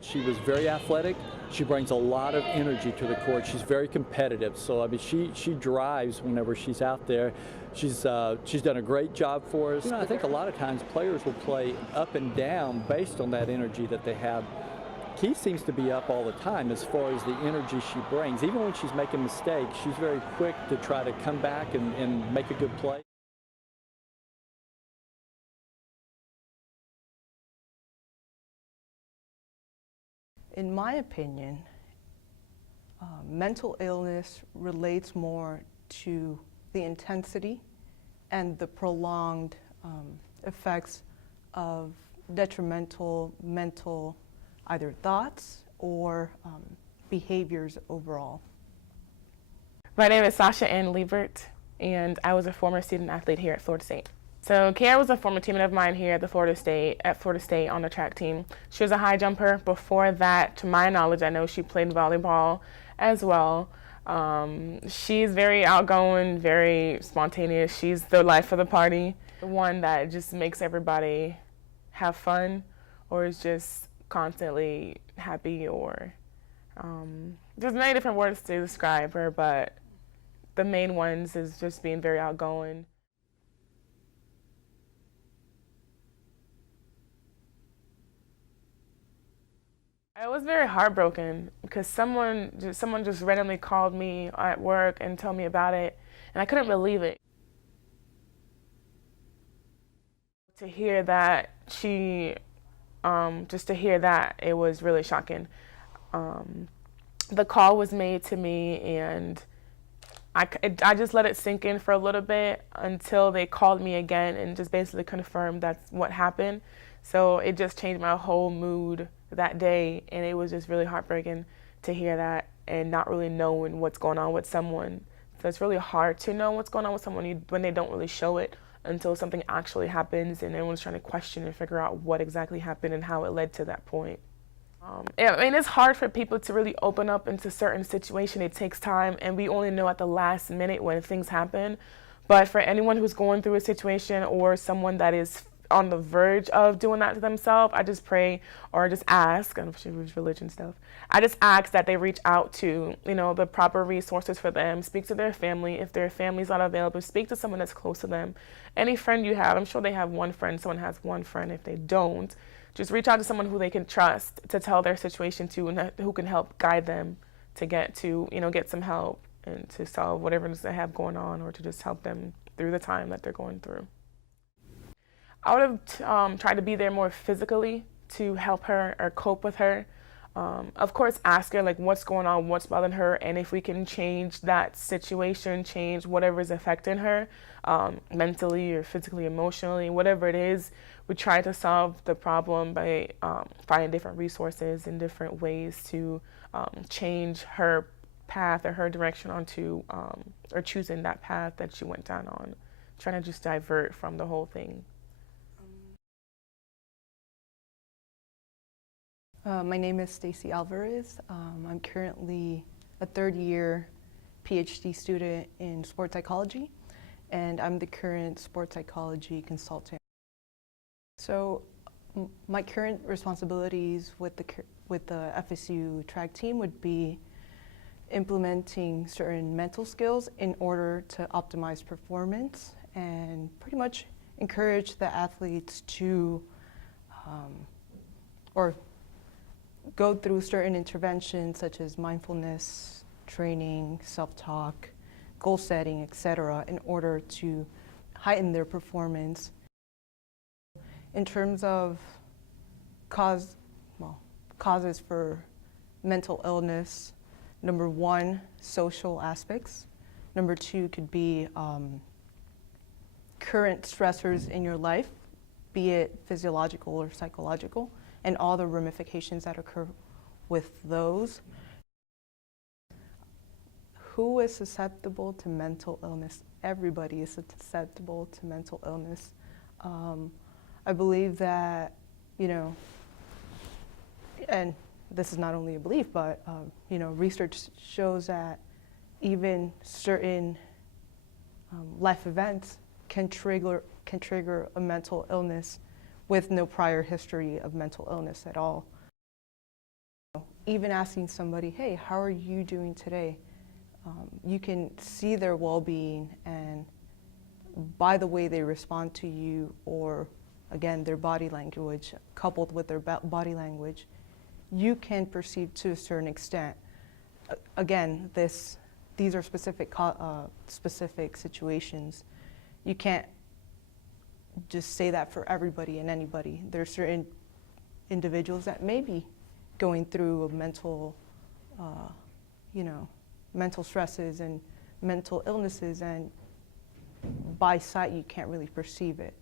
She was very athletic. She brings a lot of energy to the court. She's very competitive. So I mean, she drives whenever she's out there. She's done a great job for us. I think a lot of times players will play up and down based on that energy that they have. Key seems to be up all the time as far as the energy she brings. Even when she's making mistakes, she's very quick to try to come back and make a good play. In my opinion, mental illness relates more to the intensity and the prolonged effects of detrimental mental either thoughts or behaviors overall. My name is Sasha Ann Liebert, and I was a former student athlete here at Florida State. So Kiara was a former teammate of mine here at Florida State on the track team. She was a high jumper. Before that, to my knowledge, I know she played volleyball as well. She's very outgoing, very spontaneous. She's the life of the party, the one that just makes everybody have fun or is just constantly happy, or there's many different words to describe her, but the main ones is just being very outgoing. I was very heartbroken because someone just randomly called me at work and told me about it, and I couldn't believe it. To hear that just to hear that, it was really shocking. The call was made to me, and I just let it sink in for a little bit until they called me again and just basically confirmed that's what happened. So it just changed my whole mood that day, and it was just really heartbreaking to hear that and not really knowing what's going on with someone. So it's really hard to know what's going on with someone when they don't really show it until something actually happens and everyone's trying to question and figure out what exactly happened and how it led to that point. I mean, it's hard for people to really open up into certain situations. It takes time, and we only know at the last minute when things happen. But for anyone who's going through a situation or someone that is on the verge of doing that to themselves, I just pray or just ask, I don't know if she was religion stuff, I just ask that they reach out to, the proper resources for them, speak to their family. If their family's not available, speak to someone that's close to them. Any friend you have, I'm sure they have one friend, someone has one friend. If they don't, just reach out to someone who they can trust to tell their situation to and who can help guide them to get some help and to solve whatever it is they have going on, or to just help them through the time that they're going through. I would have tried to be there more physically to help her or cope with her. Of course, ask her what's going on, what's bothering her, and if we can change that situation, change whatever is affecting her, mentally or physically, emotionally, whatever it is, we try to solve the problem by finding different resources and different ways to change her path or her direction onto, or choosing that path that she went down on, trying to just divert from the whole thing. My name is Stacy Alvarez. I'm currently a third-year PhD student in sports psychology, and I'm the current sports psychology consultant. So my current responsibilities with the FSU track team would be implementing certain mental skills in order to optimize performance and pretty much encourage the athletes to or go through certain interventions such as mindfulness training, self-talk, goal setting, etc., in order to heighten their performance. In terms of causes for mental illness, number one, social aspects. Number two could be current stressors in your life, be it physiological or psychological, and all the ramifications that occur with those. Who is susceptible to mental illness? Everybody is susceptible to mental illness. I believe that, and this is not only a belief, but research shows that even certain life events can trigger a mental illness with no prior history of mental illness at all. even asking somebody, hey, how are you doing today? You can see their well-being, and by the way they respond to you, or again, their body language, coupled with their body language, you can perceive to a certain extent. Again, these are specific situations. You can't just say that for everybody and anybody. There are certain individuals that may be going through a mental, mental stresses and mental illnesses, and by sight you can't really perceive it.